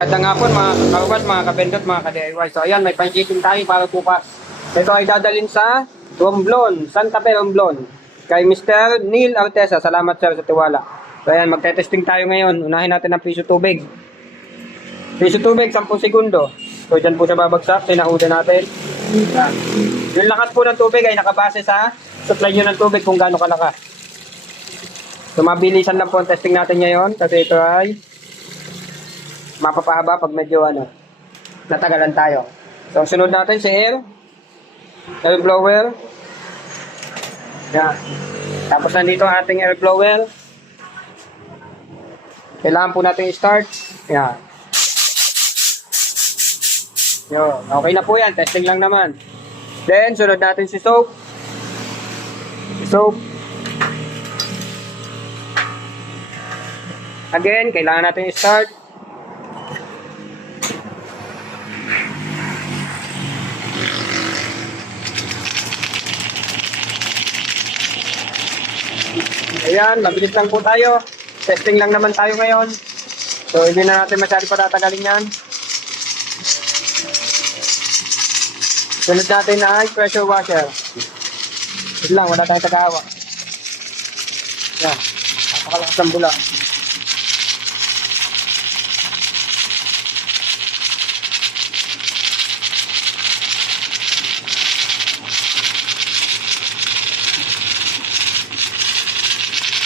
Magandang hapon mga kauwas, mga kabendot, mga ka-DIY. So ayan, may pang-shipping tayo para bukas. Ito ay dadalhin sa Romblon, Santa Fe Romblon. Kay Mr. Neil Artesa. Salamat sir sa tiwala. So ayan, magte-testing tayo ngayon. Unahin natin ang piso tubig. Piso tubig, 10 segundo. So dyan po siya babagsak, sinahuda natin. Yung lakas po ng tubig ay nakabase sa supply nyo ng tubig kung gaano kalakas. So mabilisan lang po ang testing natin ngayon kasi ito ay mapapahaba pag medyo natagalan tayo. So sunod natin si air blower. Yan. Tapos nandito ang ating air blower. Kailangan po natin i-start. Yan. Yo, okay na po yan. Testing lang naman. Then sunod natin si soap. Again, kailangan natin i-start. Ayan, mabilis lang po tayo. Testing lang naman tayo ngayon. So, hindi na natin masyado patatagalin yan. Sunod natin ay pressure washer. Ito lang, wala tayong tagahawa. Yan, napakalakas ng bula.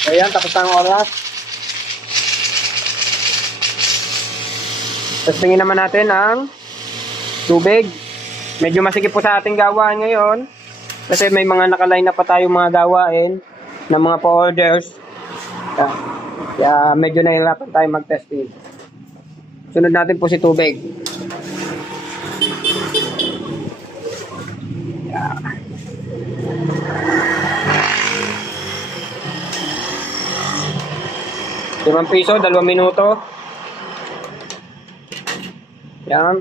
Ayan, tapos ang oras. Testingin naman natin ang tubig. Medyo masikip po sa ating gawaan ngayon. Kasi may mga nakaline na pa tayong mga gawain ng mga pa-orders. Kaya medyo nahihirapan tayo mag-testing. Sunod natin po si tubig. Ayan. 5 piso, 2 minuto. Yan.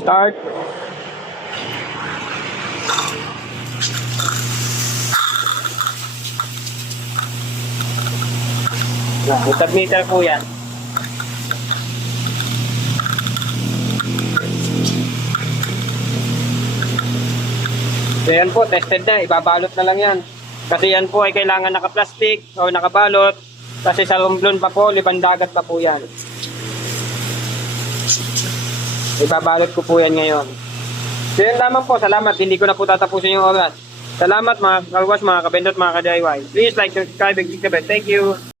Start. Submeter po yan. So yan po, tested na. Ibabalot na lang yan. Kasi yan po ay kailangan naka-plastic o nakabalot. Kasi sa Romblon pa po, libang dagat pa po yan. Ibabalot ko po yan ngayon. So yun lamang po, salamat. Hindi ko na po tatapusin yung oras. Salamat mga kalwas, mga kabendot, mga ka-DIY. Please like, subscribe, and click the bell. Thank you.